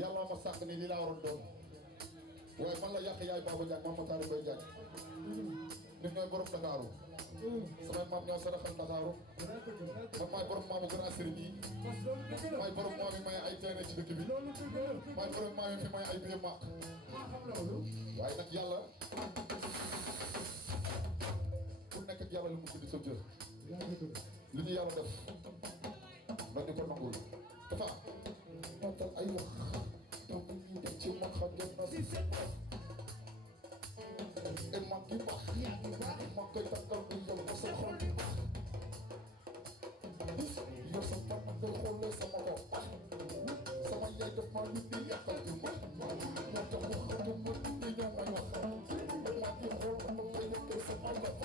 yàlla ma sàkk ni lii laa waroon doon waaye man la yàq yaay Baba Diagne man ma taal koy Diagne ñun ñooy borom Ndakaaru samay maam ñoo saraxal Ndakaaru man maay borom maamu grand sëriñ yi maay borom maam yi may ay terrain ci dëkk bi maay borom maam yi fi may ay biir màq waaye nag yàlla ku nekk ak yàlla lu mu tudd sa jër li ñu yàlla def nga di ko nangul dafa matal ay wax donc ñu def ci man xam ngeen na si seen bopp et man gi baax man koy tàggal bu yow ko sa xol bi baax yow sa fan man koy xoolee sama bopp sama yaay def ma lu di yàqal di ma moo tax wax xam ma di ñoo may wax man gi xool ma koy yëkkee sama bopp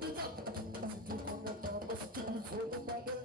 di nag si tu connais pas parce que il faut demander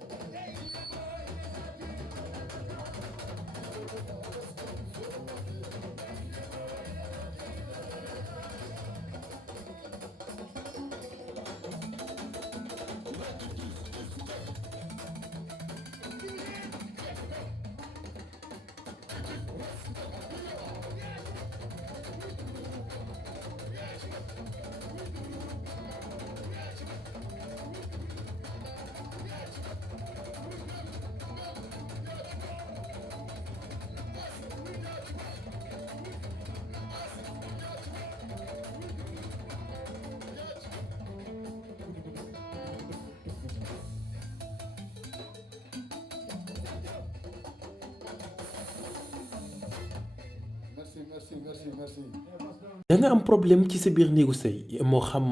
da nga am problème ci sa biir néegu sëy moo xam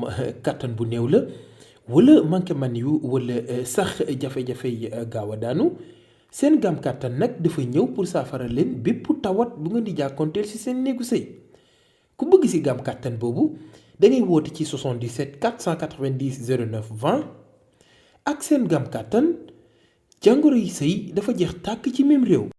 kattan bu néew la wala manqué man yu wala sax jafe-jafe yi gaaw a daanu seen gam kàttan nag dafa ñëw pour saafara leen bépp tawat bu ngeen di jàkkoonteel ci seen néegu sëy ku bëgg ci gam kàttan boobu da ngay woote ci 77 490 09 20 ak seen gam kàttan jàngoro yi sëy dafa jeex tàkk ci même réew.